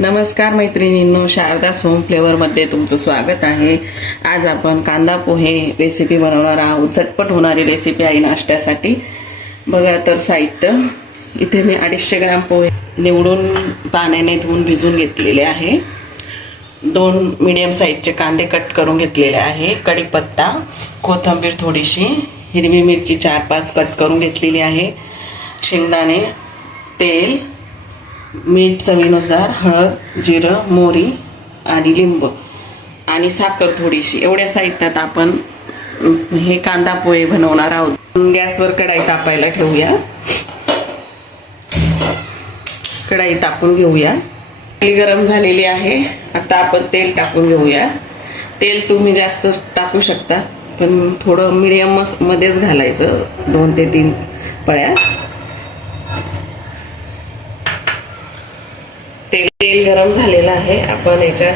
नमस्कार मैत्रिणींनो शारदा सोम फ्लेवरमध्ये तुमचं स्वागत आहे. आज आपण कांदा पोहे रेसिपी बनवणार आहोत. झटपट होणारी रेसिपी आहे नाश्त्यासाठी. बघा तर साहित्य. इथे मी अडीचशे ग्राम पोहे निवडून पाण्याने धुवून भिजून घेतलेले आहे. दोन मिडियम साईजचे कांदे कट करून घेतलेले आहे. कढीपत्ता कोथिंबीर थोडीशी हिरवी मिरची चार पाच कट करून घेतलेली आहे. शेंगदाणे तेल मीठ चवीनुसार हळद जिरं मोहरी आणि लिंब आणि साखर थोडीशी. एवढ्या साहित्यात आपण हे कांदा पोहे बनवणार आहोत. गॅसवर कढाई तापायला ठेवूया. कढाई तापून घेऊया. कढई गरम झालेली आहे. आता आपण तेल टाकून घेऊया. तेल तुम्ही जास्त टाकू शकता पण थोडं मिडियम मध्येच घालायचं. दोन ते तीन पळ्या. तेल तेल गरम झालेलं आहे. आपण याच्यात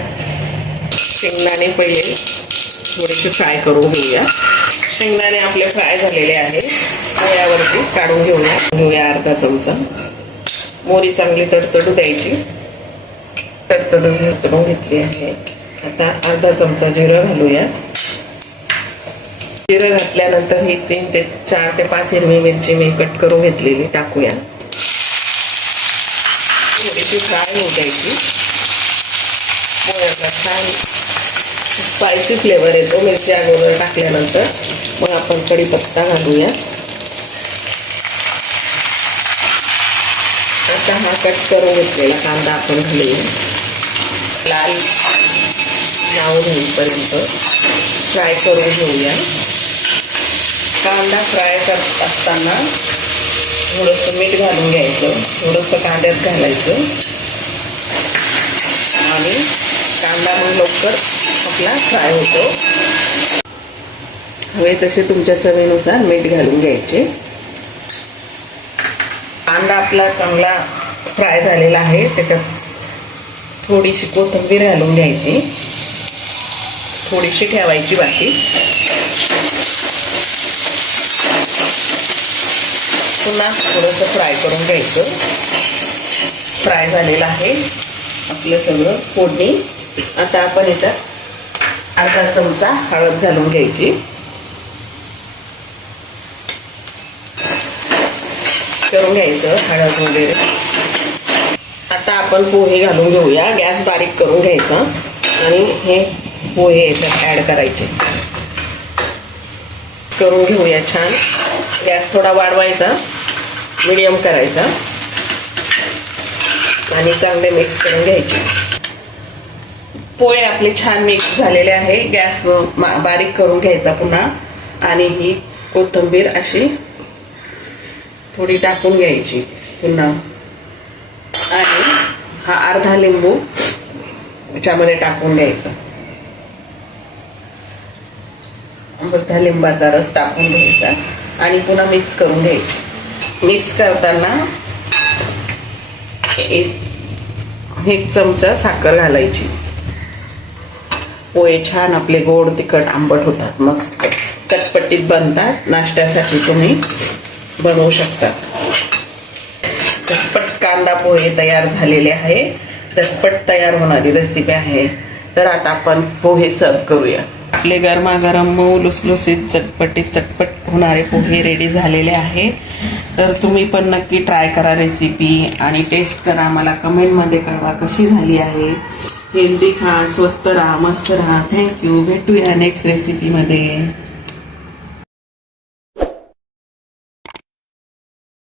शेंगदाणे पहिले थोडेसे फ्राय करून घेऊया. शेंगदाणे आपले फ्राय झालेले आहे यावरती काढून घेऊया. घेऊया अर्धा चमचा. मोरी चांगली तडतडू द्यायची. तडतडून तडतडून घेतली आहे. आता अर्धा चमचा जिरं घालूया. जिरं घातल्यानंतर ही तीन ते चार ते पाच हिरवी मिरची मी कट करून घेतलेली टाकूया. थोडीशी फ्राय होऊ द्यायची पोळ्याला छान स्पायसी फ्लेवर येतो मिरची अगोदर टाकल्यानंतर. मग आपण कढीपत्ता घालूया. आता हा कट करून घेतलेला कांदा आपण घालूया. लाल नाव होईपर्यंत फ्राय करून घेऊया. कांदा फ्राय करत असताना थोडंसं मीठ घालून घ्यायचं. थोडंसं कांद्यात घालायचं. आणि कांदा मग लवकर आपला फ्राय होतो. हवे तसे तुमच्या चवीनुसार मीठ घालून घ्यायचे. कांदा आपला चांगला फ्राय झालेला आहे. त्याच्यात थोडीशी कोथिंबीर घालून घ्यायची. थोडीशी ठेवायची बाकी. पुन्हा थोडंसं फ्राय करून घ्यायचं. फ्राय झालेलं आहे. आपलं सगळं फोडणी. आता आपण याच्यात अर्धा चमचा हळद घालून घ्यायची. करून घ्यायचं हळद वगैरे. आता आपण पोहे घालून घेऊया. गॅस बारीक करून घ्यायचा. आणि हे पोहे याच्यात ॲड करायचे. करून घेऊया छान. गॅस थोडा वाढवायचा. मिडियम करायचा. आणि चांगले मिक्स करून घ्यायचे. पोहे आपले छान मिक्स झालेले आहे. गॅस बारीक करून घ्यायचा पुन्हा. आणि ही कोथिंबीर अशी थोडी टाकून घ्यायची पुन्हा. आणि हा अर्धा लिंबू याच्यामध्ये टाकून घ्यायचा. अर्धा लिंबाचा रस टाकून घ्यायचा. आणि पुन्हा मिक्स करून घ्यायची. मिक्स करताना एक एक चमचा साखर घालायची. पोहे छान आपले गोड तिखट आंबट होतात मस्त. चटपटीत बनतात. नाश्त्यासाठी तुम्ही बनवू शकता. झटपट कांदा पोहे तयार झालेले आहे. झटपट तयार होणारी रेसिपी आहे. तर आता आपण पोहे सर्व करूया. आपले गरमागरम मऊ लुसलुसीत चटपटीत चटपट होणारे पोहे रेडी झालेले आहे. तर तुम्ही पण नक्की ट्राय करा रेसिपी आणि टेस्ट करा. मला कमेंटमध्ये कळवा कशी झाली आहे. हेल्दी खा स्वस्त राहा मस्त राहा. थँक्यू भेटूया नेक्स्ट रेसिपीमध्ये